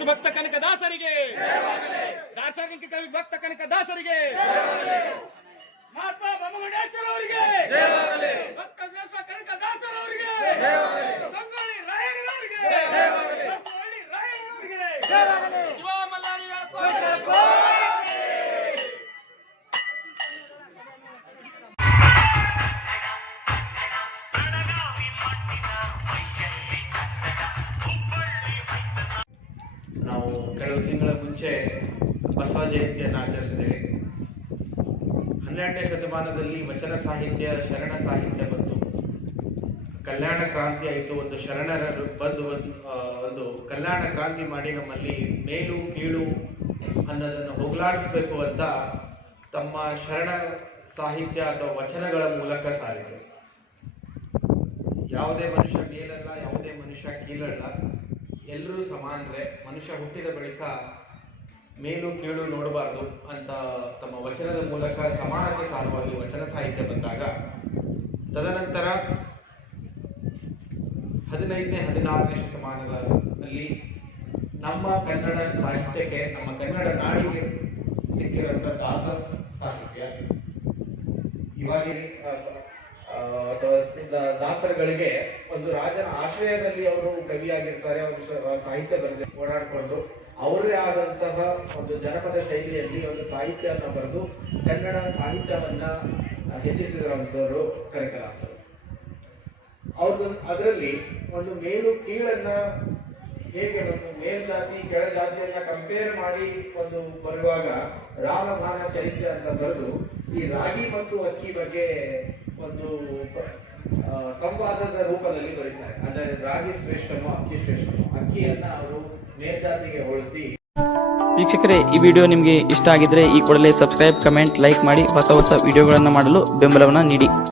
ರಾಷ್ಟ್ರ ಭಕ್ತ ಕನಕದಾಸರಿಗೆ, ದಾರ್ಶನಿಕ ಕವಿ ಭಕ್ತ ಕನಕದಾಸರಿಗೆ, ಮಹಾತ್ಮ ಬಸವಣ್ಣೇಶ್ವರ ಅವರಿಗೆ, ಭಕ್ತ ಶ್ರೇಷ್ಠ ಕನಕದಾಸರವರಿಗೆ, ಸಂಗೊಳ್ಳಿ ರಾಯಣ್ಣನವರಿಗೆ, ಬಸವಳ್ಳಿ ರಾಯಣ್ಣನವರಿಗೆ, ಶಿವ ಮಲ್ಲಾರಿಯ ಕೋಟೆ. ನಾವು ಕೆಲವು ತಿಂಗಳ ಮುಂಚೆ ಬಸವ ಜಯಂತಿಯನ್ನು ಆಚರಿಸಿದ್ದೇವೆ. 12ನೇ ಶತಮಾನದಲ್ಲಿ ವಚನ ಸಾಹಿತ್ಯ, ಶರಣ ಸಾಹಿತ್ಯ ಮತ್ತು ಕಲ್ಯಾಣ ಕ್ರಾಂತಿ ಆಯಿತು. ಒಂದು ಶರಣರು ಬಂದು ಒಂದು ಕಲ್ಯಾಣ ಕ್ರಾಂತಿ ಮಾಡಿ ನಮ್ಮಲ್ಲಿ ಮೇಲು ಕೀಳು ಅನ್ನೋದನ್ನು ಹೋಗಲಾಡಿಸಬೇಕು ಅಂತ ತಮ್ಮ ಶರಣ ಸಾಹಿತ್ಯ ಅಥವಾ ವಚನಗಳ ಮೂಲಕ ಸಾರಿದರು. ಯಾವುದೇ ಮನುಷ್ಯ ಮೇಲಲ್ಲ, ಯಾವುದೇ ಮನುಷ್ಯ ಕೀಳಲ್ಲ, ಎಲ್ಲರೂ ಸಮಾನರೇ. ಮನುಷ್ಯ ಹುಟ್ಟಿದ ಬಳಿಕ ಮೇಲು ಕೀಳು ನೋಡಬಾರ್ದು ಅಂತ ತಮ್ಮ ವಚನದ ಮೂಲಕ ಸಮಾನತೆ ಸಾರುವಾಗಿ ವಚನ ಸಾಹಿತ್ಯ ಬಂದಾಗ, ತದನಂತರ 15ನೇ 16ನೇ ಶತಮಾನದಲ್ಲಿ ನಮ್ಮ ಕನ್ನಡ ಸಾಹಿತ್ಯಕ್ಕೆ, ನಮ್ಮ ಕನ್ನಡ ನಾಡಿಗೆ ಸಿಕ್ಕಿರುವಂಥ ದಾಸ ಸಾಹಿತ್ಯ, ಇವಾಗಿನ ಅಥವಾ ದಾಸರುಗಳಿಗೆ ಒಂದು ರಾಜನ ಆಶ್ರಯದಲ್ಲಿ ಅವರು ಕವಿಯಾಗಿರ್ತಾರೆ. ಅವರು ಸಾಹಿತ್ಯ ಬರೆದು ಓಡಾಡಿಕೊಂಡು ಅವರೇ ಆದಂತಹ ಒಂದು ಜನಪದ ಶೈಲಿಯಲ್ಲಿ ಒಂದು ಸಾಹಿತ್ಯವನ್ನು ಬರೆದು ಕನ್ನಡ ಸಾಹಿತ್ಯವನ್ನ ಹೆಚ್ಚಿಸಿರುವಂತವರು ಕನಕದಾಸರು. ಅದರಲ್ಲಿ ಒಂದು ಮೇಲು ಕೀಳನ್ನ ಹೇಗೆ ಒಂದು ಮೇಲ್ಜಾತಿ ಕೆಳ ಜಾತಿಯನ್ನ ಕಂಪೇರ್ ಮಾಡಿ ಒಂದು ಬರುವಾಗ ರಾಮಧಾನ ಚರಿತ್ರೆ ಅಂತ ಬರೆದು ಈ ರಾಗಿ ಮತ್ತು ಅಕ್ಕಿ ಬಗ್ಗೆ ಒಂದು ಸಂವಾದದ ರೂಪದಲ್ಲಿ ಬರೀತಾರೆ. ಅಂದರೆ ರಾಗಿ ಶ್ರೇಷ್ಠನೋ ಅಕ್ಕಿ ಶ್ರೇಷ್ಠನೋ, ಅಕ್ಕಿಯನ್ನ ಅವರು ಮೇಲ್ಜಾತಿಗೆ ಹೋಲಿಸಿ. ವೀಕ್ಷಕರೇ, ಈ ವಿಡಿಯೋ ನಿಮಗೆ ಇಷ್ಟ ಆಗಿದ್ರೆ ಈ ಕೂಡಲೇ ಸಬ್ಸ್ಕ್ರೈಬ್, ಕಮೆಂಟ್, ಲೈಕ್ ಮಾಡಿ ಹೊಸ ವಿಡಿಯೋಗಳನ್ನು ಮಾಡಲು ಬೆಂಬಲವನ್ನು ನೀಡಿ.